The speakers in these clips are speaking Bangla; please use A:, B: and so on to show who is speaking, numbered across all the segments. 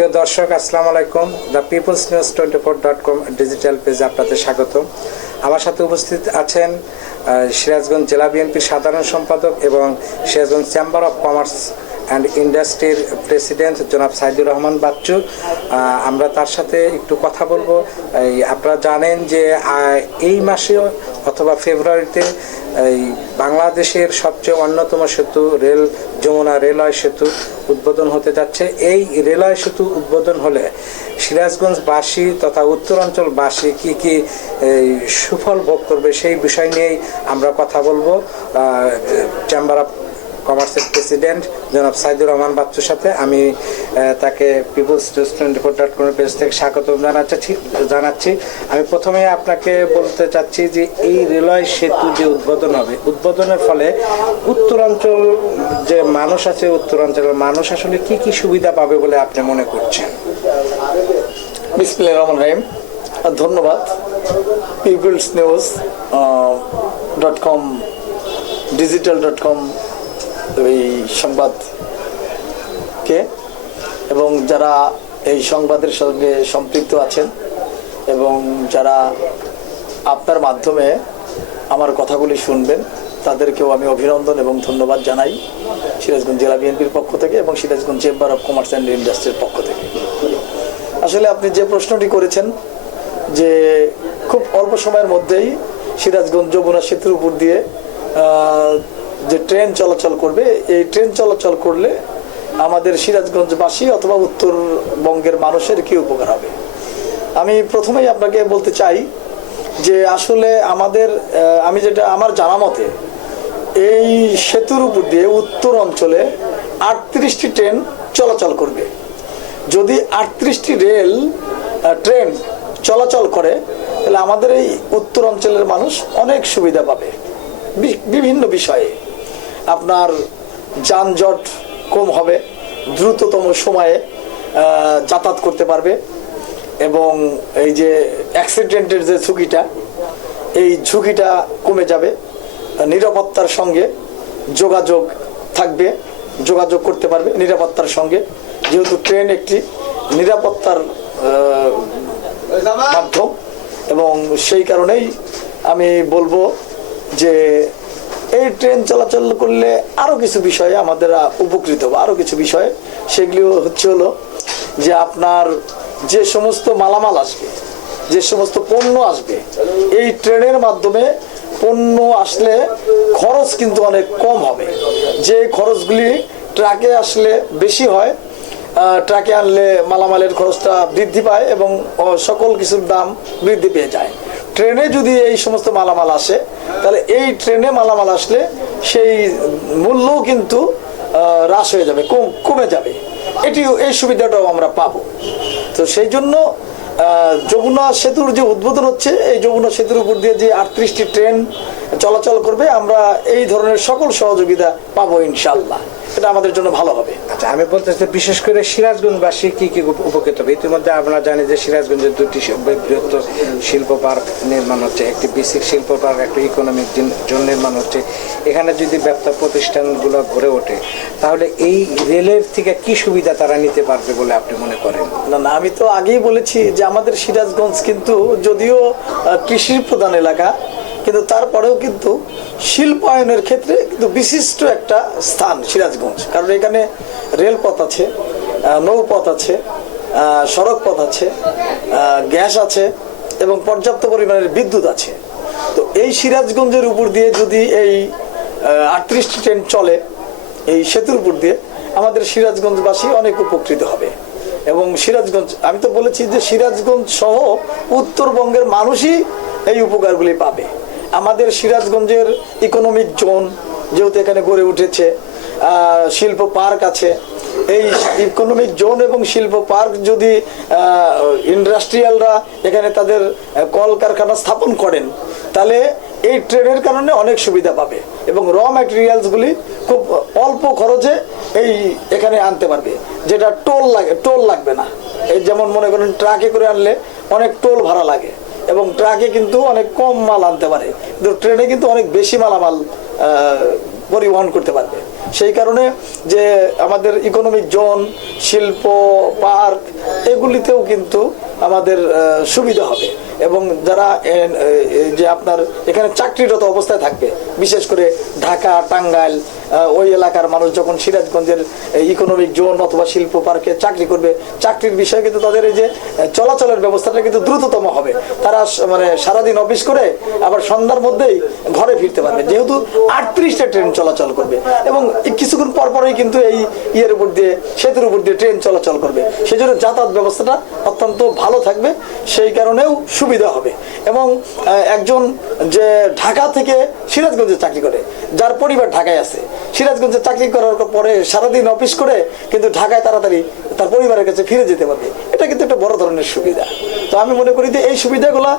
A: সুপ্রিয় দর্শক, আসসালামু আলাইকুম। The People's News twenty four dot com digital পেজে আপনাদের স্বাগত। আমার সাথে উপস্থিত আছেন সিরাজগঞ্জ জেলা বিএনপির সাধারণ সম্পাদক এবং Sirajganj chamber of commerce and ইন্ডাস্ট্রির প্রেসিডেন্ট জনাব সাইদুর রহমান বাচ্চু আমরা তার সাথে একটু কথা বলব। আপনারা জানেন যে এই মাসে অথবা ফেব্রুয়ারিতে এই বাংলাদেশের সবচেয়ে অন্যতম সেতু রেল, যমুনা রেলওয়ে সেতু উদ্বোধন হতে যাচ্ছে। এই রেলওয়ে সেতু উদ্বোধন হলে সিরাজগঞ্জবাসী তথা উত্তরাঞ্চলবাসী কি কি সুফল ভোগ করবে সেই বিষয় নিয়েই আমরা কথা বলব। চেম্বার অফ কমার্সের প্রেসিডেন্ট জনাব সাইদুর রহমান বাচ্চুর সাথে আমি তাকে People's News twenty four dot কমের পেজ থেকে স্বাগত জানাচ্ছি জানাচ্ছি। আমি প্রথমে আপনাকে বলতে চাচ্ছি যে এই রেলওয়ে সেতু যে উদ্বোধন হবে, উদ্বোধনের ফলে উত্তরাঞ্চল যে মানুষ আছে, উত্তরাঞ্চলের মানুষ আসলে কি কি সুবিধা পাবে বলে আপনি মনে করছেন?
B: বিসমিল্লাহির রহমান রহিম। ধন্যবাদ। People's News dot com digital dot com এই সংবাদকে এবং যারা এই সংবাদের সঙ্গে সম্পৃক্ত আছেন এবং যারা আপনার মাধ্যমে আমার কথাগুলি শুনবেন, তাদেরকেও আমি অভিনন্দন এবং ধন্যবাদ জানাই সিরাজগঞ্জ জেলা বিএনপির পক্ষ থেকে এবং Sirajganj chamber of commerce and ইন্ডাস্ট্রির পক্ষ থেকে। আসলে আপনি যে প্রশ্নটি করেছেন যে খুব অল্প সময়ের মধ্যেই সিরাজগঞ্জ যমুনা সেতুর উপর দিয়ে যে ট্রেন চলাচল করবে, এই ট্রেন চলাচল করলে আমাদের সিরাজগঞ্জবাসী অথবা উত্তরবঙ্গের মানুষের কি উপকার হবে? আমি প্রথমেই আপনাকে বলতে চাই যে আসলে আমাদের আমি যেটা আমার জানা মতে, এই সেতুর উপর দিয়ে উত্তর অঞ্চলে আটত্রিশটি ট্রেন চলাচল করবে। যদি আটত্রিশটি রেল ট্রেন চলাচল করে, তাহলে আমাদের এই উত্তর অঞ্চলের মানুষ অনেক সুবিধা পাবে। বিভিন্ন বিষয়ে। আপনার যানজট কম হবে, দ্রুততম সময়ে যাতায়াত করতে পারবে এবং এই যে অ্যাক্সিডেন্টের যে ঝুঁকিটা, এই ঝুঁকিটা কমে যাবে। নিরাপত্তার সঙ্গে যোগাযোগ থাকবে, যোগাযোগ করতে পারবে নিরাপত্তার সঙ্গে। যেহেতু ট্রেন একটি নিরাপত্তার মাধ্যম এবং সেই কারণেই আমি বলব যে এই ট্রেন চলাচল করলে আরও কিছু বিষয়ে আমাদের উপকৃত হবে। আরও কিছু বিষয়। সেগুলি হচ্ছে হলো যে আপনার যে সমস্ত মালামাল আসবে, যে সমস্ত পণ্য আসবে, এই ট্রেনের মাধ্যমে পণ্য আসলে খরচ কিন্তু অনেক কম হবে। যে খরচগুলি ট্রাকে আসলে বেশি হয় ট্রাকে আনলে মালামালের খরচটা বৃদ্ধি পায় এবং সকল কিছুর দাম বৃদ্ধি পেয়ে যায়। ট্রেনে যদি এই সমস্ত মালামাল আসে, তাহলে এই ট্রেনে মালামাল আসলে সেই মূল্যও কিন্তু হ্রাস হয়ে যাবে, কম, কমে যাবে। এটি এই সুবিধাটাও আমরা পাব। তো সেই জন্য যমুনা সেতুর যে উদ্বোধন হচ্ছে, এই যমুনা সেতুর উপর দিয়ে যে আটত্রিশটি ট্রেন চলাচল করবে আমরা এই ধরনের সকল সহযোগিতা পাবো ইনশাল্লাহ এটা আমাদের জন্য ভালো হবে।
A: আচ্ছা আমি বলতে বিশেষ করে সিরাজগঞ্জবাসী কি কি উপকৃত হবে? ইতিমধ্যে আমরা জানি যে সিরাজগঞ্জের দুটি বৃহত্তর শিল্প পার্ক নির্মাণ হচ্ছে একটি বেসিক শিল্প পার্ক একটি ইকোনমিক জোন নির্মাণ হচ্ছে। এখানে যদি ব্যবসা প্রতিষ্ঠানগুলো গড়ে ওঠে তাহলে এই রেলের থেকে কি সুবিধা তারা নিতে পারবে বলে আপনি মনে করেন?
B: না না আমি তো আগেই বলেছি যে আমাদের সিরাজগঞ্জ কিন্তু যদিও কৃষির প্রধান এলাকা কিন্তু তারপরেও কিন্তু শিল্পায়নের ক্ষেত্রে কিন্তু বিশিষ্ট একটা স্থান সিরাজগঞ্জ। কারণ এখানে রেলপথ আছে নৌপথ আছে সড়ক পথ আছে গ্যাস আছে এবং পর্যাপ্ত পরিমাণের বিদ্যুৎ আছে। তো এই সিরাজগঞ্জের উপর দিয়ে যদি এই আটত্রিশটি ট্রেন চলে এই সেতুর উপর দিয়ে, আমাদের সিরাজগঞ্জবাসী অনেক উপকৃত হবে। এবং সিরাজগঞ্জ, আমি তো বলেছি যে সিরাজগঞ্জ সহ উত্তরবঙ্গের মানুষই এই উপকারগুলি পাবে। আমাদের সিরাজগঞ্জের ইকোনমিক জোন যেহেতু এখানে গড়ে উঠেছে শিল্প পার্ক আছে। এই ইকোনমিক জোন এবং শিল্প পার্ক যদি ইন্ডাস্ট্রিয়ালরা এখানে তাদের কলকারখানা স্থাপন করেন, তাহলে এই ট্রেনের কারণে অনেক সুবিধা পাবে এবং র ম্যাটেরিয়ালসগুলি খুব অল্প খরচে এই এখানে আনতে পারবে, যেটা টোল লাগে টোল লাগবে না। এই যেমন মনে করেন ট্রাকে করে আনলে অনেক টোল ভাড়া লাগে। এবং ট্রাকে কিন্তু অনেক কম মাল আনতে পারে। কিন্তু ট্রেনে কিন্তু অনেক বেশি মালামাল পরিবহন করতে পারবে। সেই কারণে যে আমাদের ইকোনমিক জোন শিল্প পার্ক এগুলিতেও কিন্তু আমাদের সুবিধা হবে। এবং যারা যে আপনার এখানে চাকরিরত অবস্থায় থাকবে, বিশেষ করে ঢাকা, টাঙ্গাইল ওই এলাকার মানুষ যখন সিরাজগঞ্জের ইকোনমিক জোন অথবা শিল্প পার্কে চাকরি করবে, চাকরির বিষয়ে কিন্তু তাদের এই যে চলাচলের ব্যবস্থাটা কিন্তু দ্রুততম হবে। তারা মানে সারাদিন অফিস করে আবার সন্ধ্যার মধ্যেই ঘরে ফিরতে পারবে। যেহেতু আটত্রিশটা ট্রেন চলাচল করবে এবং কিছুক্ষণ পর পরই কিন্তু এই ইয়ের উপর দিয়ে, সেতুর উপর দিয়ে ট্রেন চলাচল করবে। সেই জন্য যাতায়াত ব্যবস্থাটা অত্যন্ত ভালো থাকবে, সেই কারণেও সুবিধা হবে। এবং একজন যে ঢাকা থেকে সিরাজগঞ্জে চাকরি করে, যার পরিবার ঢাকায় আছে সিরাজগঞ্জে চাকরি করার পরে সারাদিন অফিস করে কিন্তু ঢাকায় তাড়াতাড়ি তার পরিবারের কাছে ফিরে যেতে পারবে। এটা কিন্তু একটা বড় ধরনের সুবিধা। তো আমি মনে করি যে এই সুবিধাগুলো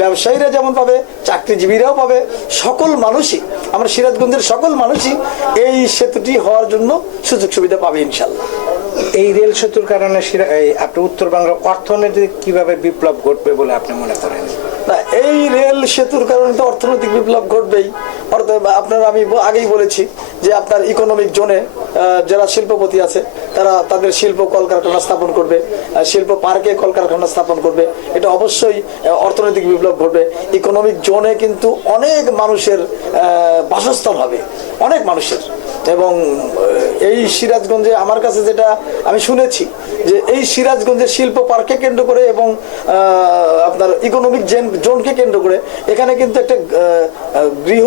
B: ব্যবসায়ীরা যেমন পাবে, চাকরিজীবীরাও পাবে, সকল মানুষই, আমরা সিরাজগঞ্জের সকল মানুষই এই সেতুটি হওয়ার জন্য সুযোগ সুবিধা পাবে ইনশাল্লাহ।
A: এই রেল সেতুর কারণে সিরা- এই আপনার উত্তরবঙ্গের অর্থনীতি কীভাবে বিপ্লব ঘটবে বলে আপনি মনে করেন?
B: না, এই রেল সেতুর কারণে তো অর্থনৈতিক বিপ্লব ঘটবেই। অর্থাৎ আপনার আমি আগেই বলেছি যে আপনার ইকোনমিক জোনে যারা শিল্পপতি আছে, তারা তাদের শিল্প কলকারখানা স্থাপন করবে শিল্প পার্কে কলকারখানা স্থাপন করবে। এটা অবশ্যই অর্থনৈতিক বিপ্লব ঘটবে। ইকোনমিক জোনে কিন্তু অনেক মানুষের বাসস্থান হবে। অনেক মানুষের। এবং এই সিরাজগঞ্জে আমার কাছে যেটা আমি শুনেছি যে এই সিরাজগঞ্জের শিল্প পার্কে কেন্দ্র করে এবং আপনার ইকোনমিক জেন জোনকে কেন্দ্র করে এখানে কিন্তু একটা গৃহ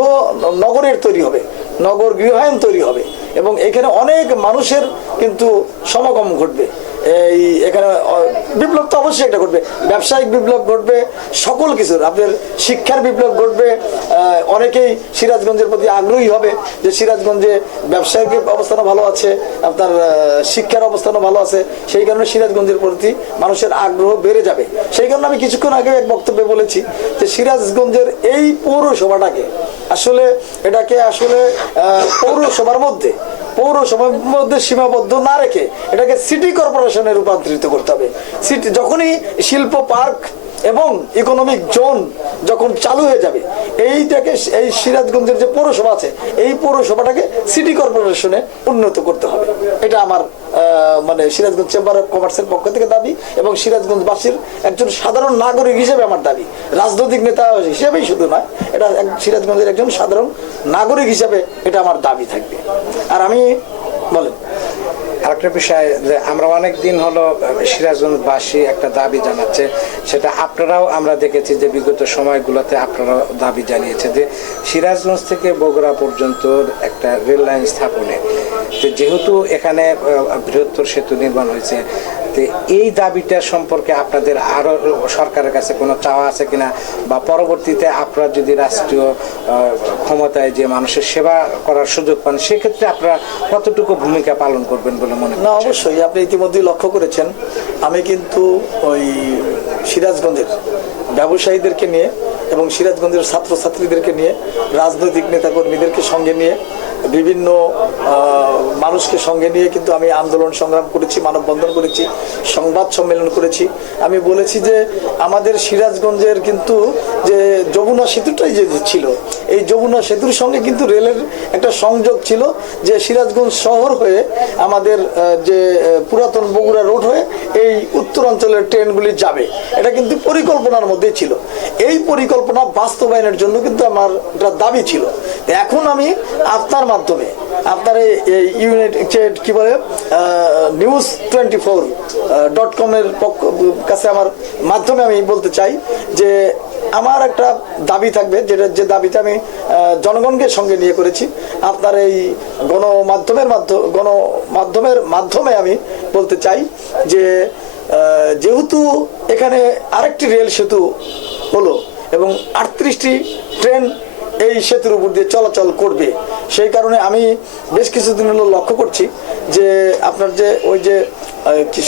B: নগরের তৈরি হবে, নগর গৃহায়ন তৈরি হবে এবং এখানে অনেক মানুষের কিন্তু সমাগম ঘটবে। এই, এখানে বিপ্লব তো অবশ্যই একটা ঘটবে। ব্যবসায়িক বিপ্লব ঘটবে, সকল কিছুর, আপনার শিক্ষার বিপ্লব ঘটবে অনেকেই সিরাজগঞ্জের প্রতি আগ্রহী হবে যে সিরাজগঞ্জে ব্যবসায়িক অবস্থানও ভালো আছে, আপনার শিক্ষার অবস্থানও ভালো আছে, সেই কারণে সিরাজগঞ্জের প্রতি মানুষের আগ্রহ বেড়ে যাবে। সেই কারণে আমি কিছুক্ষণ আগে এক বক্তব্যে বলেছি যে সিরাজগঞ্জের এই পৌরসভাটাকে, আসলে এটাকে আসলে পৌরসভার মধ্যে পৌরসভার মধ্যে সীমাবদ্ধ না রেখে এটাকে সিটি কর্পোরেশনে রূপান্তরিত করতে হবে। সিটি যখনই শিল্প পার্ক এবং ইকোনমিক জোন যখন চালু হয়ে যাবে, এইটাকে এই সিরাজগঞ্জের যে পৌরসভা আছে, এই পৌরসভাটাকে সিটি কর্পোরেশনে উন্নত করতে হবে। এটা আমার মানে সিরাজগঞ্জ চেম্বার অফ কমার্সের পক্ষ থেকে দাবি এবং সিরাজগঞ্জবাসীর একজন সাধারণ নাগরিক হিসেবে আমার দাবি। রাজনৈতিক নেতা হিসেবেই শুধু নয়, এটা সিরাজগঞ্জের একজন সাধারণ নাগরিক হিসেবে এটা আমার দাবি থাকবে। আর আমি, বলেন।
A: আরেকটা বিষয় যে আমরা অনেক দিন হলো সিরাজুলবাসী একটা দাবি জানাচ্ছে, সেটা আপনারাও আমরা দেখেছি যে বিগত সময়গুলোতে আপনারাও দাবি জানিয়েছে যে সিরাজগঞ্জ থেকে বগুড়া পর্যন্ত একটা রেল লাইন স্থাপনে যেহেতু এখানে বৃহত্তর সেতু নির্মাণ হয়েছে এই দাবিটা সম্পর্কে আপনাদের আরও সরকারের কাছে কোনো চাওয়া আছে কিনা বা পরবর্তীতে আপনারা যদি রাষ্ট্রীয় ক্ষমতায় যে মানুষের সেবা করার সুযোগ পান সেক্ষেত্রে আপনারা কতটুকু ভূমিকা পালন করবেন বলে মনে
B: না অবশ্যই। আপনি ইতিমধ্যেই লক্ষ্য করেছেন। আমি কিন্তু ওই সিরাজগঞ্জের ব্যবসায়ীদেরকে নিয়ে এবং সিরাজগঞ্জের ছাত্রছাত্রীদেরকে নিয়ে রাজনৈতিক নেতাকর্মীদেরকে সঙ্গে নিয়ে বিভিন্ন মানুষকে সঙ্গে নিয়ে কিন্তু আমি আন্দোলন সংগ্রাম করেছি, মানববন্ধন করেছি, সংবাদ সম্মেলন করেছি। আমি বলেছি যে আমাদের সিরাজগঞ্জের কিন্তু যে যমুনা সেতুটাই যে ছিল, এই যমুনা সেতুর সঙ্গে কিন্তু রেলের একটা সংযোগ ছিল যে সিরাজগঞ্জ শহর হয়ে আমাদের যে পুরাতন বগুড়া রোড হয়ে এই উত্তরাঞ্চলের ট্রেনগুলি যাবে। এটা কিন্তু পরিকল্পনার মধ্যেই ছিল। এই পরিকল্পনা বাস্তবায়নের জন্য কিন্তু আমার একটা দাবি ছিল। এখন আমি আপনার মাধ্যমে। আপনার এই যে- কি বলে নিউজ টোয়েন্টি ফোর ডট কমের কাছে আমার মাধ্যমে আমি বলতে চাই যে আমার একটা দাবি থাকবে, যেটা যে দাবিটা আমি জনগণকে সঙ্গে নিয়ে করেছি। আপনার এই গণমাধ্যমের মাধ্যম গণমাধ্যমের মাধ্যমে আমি বলতে চাই যে যেহেতু এখানে আরেকটি রেল সেতু হলো এবং আটত্রিশটি ট্রেন এই সেতুর উপর দিয়ে চলাচল করবে। সেই কারণে আমি বেশ কিছুদিন হলো লক্ষ্য করছি যে আপনার যে ওই যে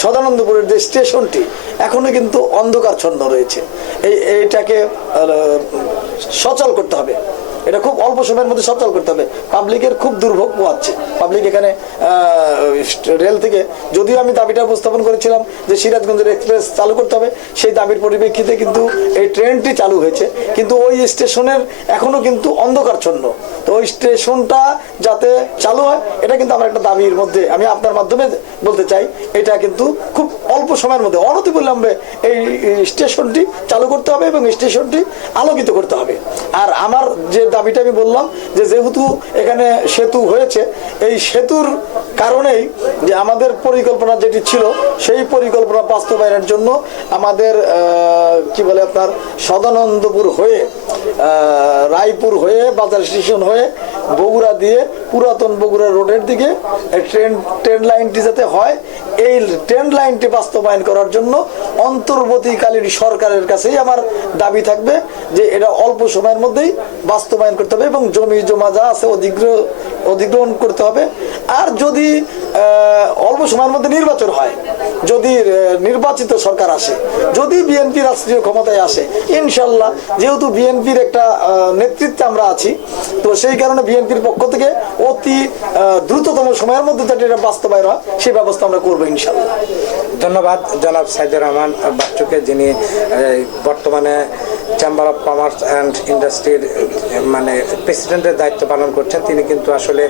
B: সদানন্দপুরের যে স্টেশনটি, এখনও কিন্তু অন্ধকারচ্ছন্ন রয়েছে। এই, এইটাকে সচল করতে হবে। এটা খুব অল্প সময়ের মধ্যে সচল করতে হবে। পাবলিকের খুব দুর্ভোগ পোয়াচ্ছে পাবলিক এখানে রেল থেকে যদিও আমি দাবিটা উপস্থাপন করেছিলাম যে সিরাজগঞ্জের এক্সপ্রেস চালু করতে হবে, সেই দাবির পরিপ্রেক্ষিতে কিন্তু এই ট্রেনটি চালু হয়েছে। কিন্তু ওই স্টেশনের এখনও কিন্তু অন্ধকারচ্ছন্ন। তো ওই স্টেশনটা যাতে চালু হয়, এটা কিন্তু আমার একটা দাবির মধ্যে আমি আপনার মাধ্যমে বলতে চাই, এটা কিন্তু খুব অল্প সময়ের মধ্যে অনতি অনতিবিলম্বে এই স্টেশনটি চালু করতে হবে এবং স্টেশনটি আলোকিত করতে হবে। আর আমার যে দাবিটা আমি বললাম যে যেহেতু এখানে সেতু হয়েছে, এই সেতুর কারণেই যে আমাদের পরিকল্পনা যেটি ছিল, সেই পরিকল্পনা বাস্তবায়নের জন্য আমাদের কি বলে আপনার, সদানন্দপুর হয়ে রায়পুর হয়ে, বাজার স্টেশন হয়ে, বগুড়া দিয়ে পুরাতন বগুড়া রোডের দিকে ট্রেন লাইনটি যাতে হয়, এই ট্রেন লাইনটি বাস্তবায়ন করার জন্য অন্তর্বর্তীকালীন সরকারের কাছেই আমার দাবি থাকবে যে এটা অল্প সময়ের মধ্যেই বাস্তবায়ন করতে হবে এবং জমি জমা যা আছে অধিগ্রহ, অধিগ্রহণ করতে হবে। আর যদি অল্প সময়ের মধ্যে নির্বাচন হয়, যদি নির্বাচিত সরকার আসে, যদি বিএনপি রাষ্ট্রীয় ক্ষমতায় আসে, ইনশাল্লাহ যেহেতু বিএনপির একটা নেতৃত্বে আমরা আছি, তো সেই কারণে বিএনপির পক্ষ থেকে অতি দ্রুততম সময়ের মধ্যে যাতে এটা বাস্তবায়ন হয়, সেই ব্যবস্থা আমরা করব ইনশাল্লাহ
A: ধন্যবাদ জনাব সাইদুর রহমান বাচ্চুকে, যিনি বর্তমানে চেম্বার অফ কমার্স অ্যান্ড ইন্ডাস্ট্রির মানে প্রেসিডেন্টের দায়িত্ব পালন করছেন। তিনি কিন্তু আসলে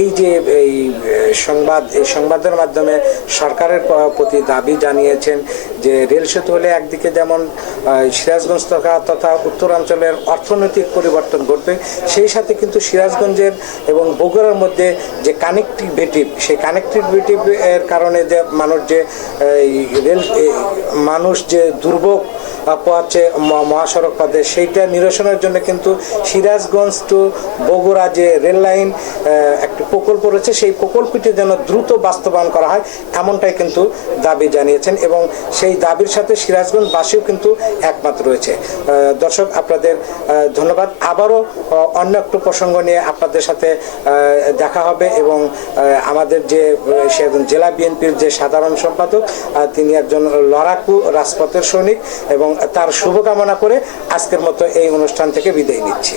A: এই যে এই সংবাদ, এই সংবাদের মাধ্যমে সরকারের প্রতি দাবি জানিয়েছেন যে রেল সেতু হলে একদিকে যেমন সিরাজগঞ্জ তথা তথা উত্তরাঞ্চলের অর্থনৈতিক পরিবর্তন ঘটবে, সেই সাথে কিন্তু সিরাজগঞ্জের এবং বগুড়ার মধ্যে যে কানেক্টিভিটি সেই কানেক্টিভিটি এর কারণে যে মানুষ যে রেল মানুষ যে দুর্ভোগ পোয়াচ্ছে মহাসড়ক পথে সেইটা নিরসনের জন্য কিন্তু সিরাজগঞ্জ টু বগুড়া যে রেল লাইন একটি প্রকল্প রয়েছে, সেই প্রকল্পটি যেন দ্রুত বাস্তবায়ন করা হয়, এমনটাই কিন্তু দাবি জানিয়েছেন এবং সেই দাবির সাথে সিরাজগঞ্জবাসীও কিন্তু একমত রয়েছে। দর্শক, আপনাদের ধন্যবাদ। আবারও অন্য একটু প্রসঙ্গ নিয়ে আপনাদের সাথে দেখা হবে এবং আমাদের যে জেলা বিএনপির যে সাধারণ সম্পাদক তিনি একজন লড়াকু রাজপথের সৈনিক এবং তার শুভকামনা করে আজকের মতো এই অনুষ্ঠান থেকে বিদায় নিচ্ছি।